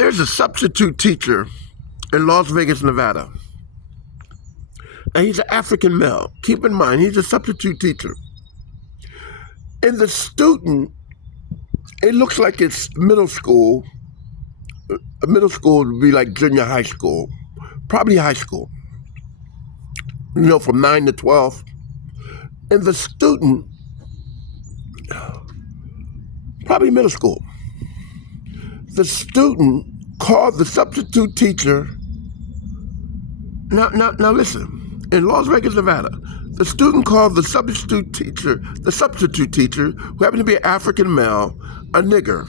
There's a substitute teacher in Las Vegas, Nevada, and he's an African male. Keep in mind, he's a substitute teacher. And the student, it looks like it's middle school. Middle school would be like junior high school, probably high school, from 9 to 12. And the student, probably middle school, the student called the substitute teacher. Now listen, in Las Vegas, Nevada, the student called the substitute teacher, who happened to be an African male, a nigger.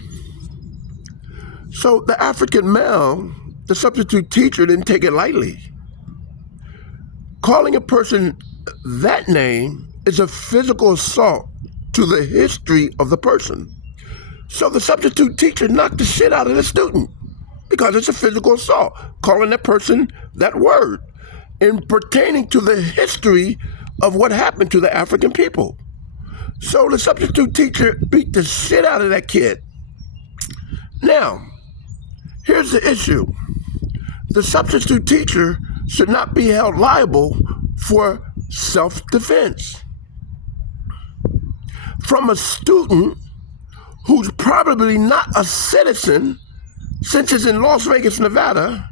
So the African male, the substitute teacher, didn't take it lightly. Calling a person that name is a physical assault to the history of the person. So the substitute teacher knocked the shit out of the student because it's a physical assault, calling that person that word and pertaining to the history of what happened to the African people. So the substitute teacher beat the shit out of that kid. Now, here's the issue. The substitute teacher should not be held liable for self-defense from a student who's probably not a citizen, since it's in Las Vegas, Nevada.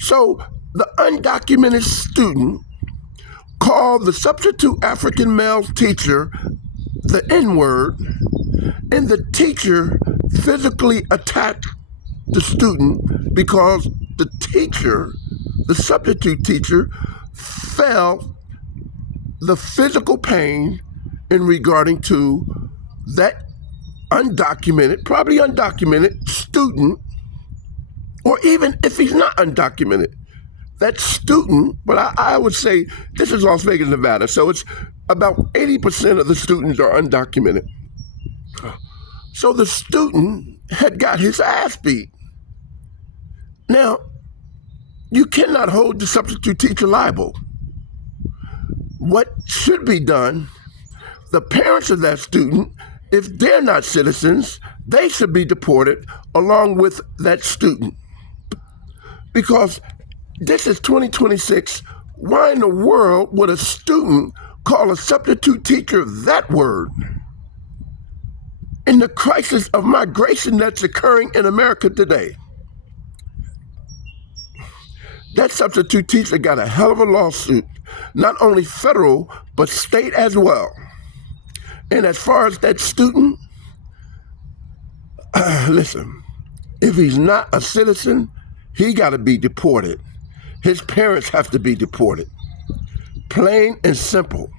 So the undocumented student called the substitute African male teacher the N-word, and the teacher physically attacked the student because the teacher, the substitute teacher, felt the physical pain in regarding to that probably undocumented student, or even if he's not undocumented, that student, but I would say this is Las Vegas, Nevada, so it's about 80% of the students are undocumented. So the student had got his ass beat. Now, you cannot hold the substitute teacher liable. What should be done, the parents of that student, if they're not citizens, they should be deported along with that student. Because this is 2026. Why in the world would a student call a substitute teacher that word? In the crisis of migration that's occurring in America today, that substitute teacher got a hell of a lawsuit, not only federal, but state as well. And as far as that student, listen, if he's not a citizen, he got to be deported. His parents have to be deported. Plain and simple.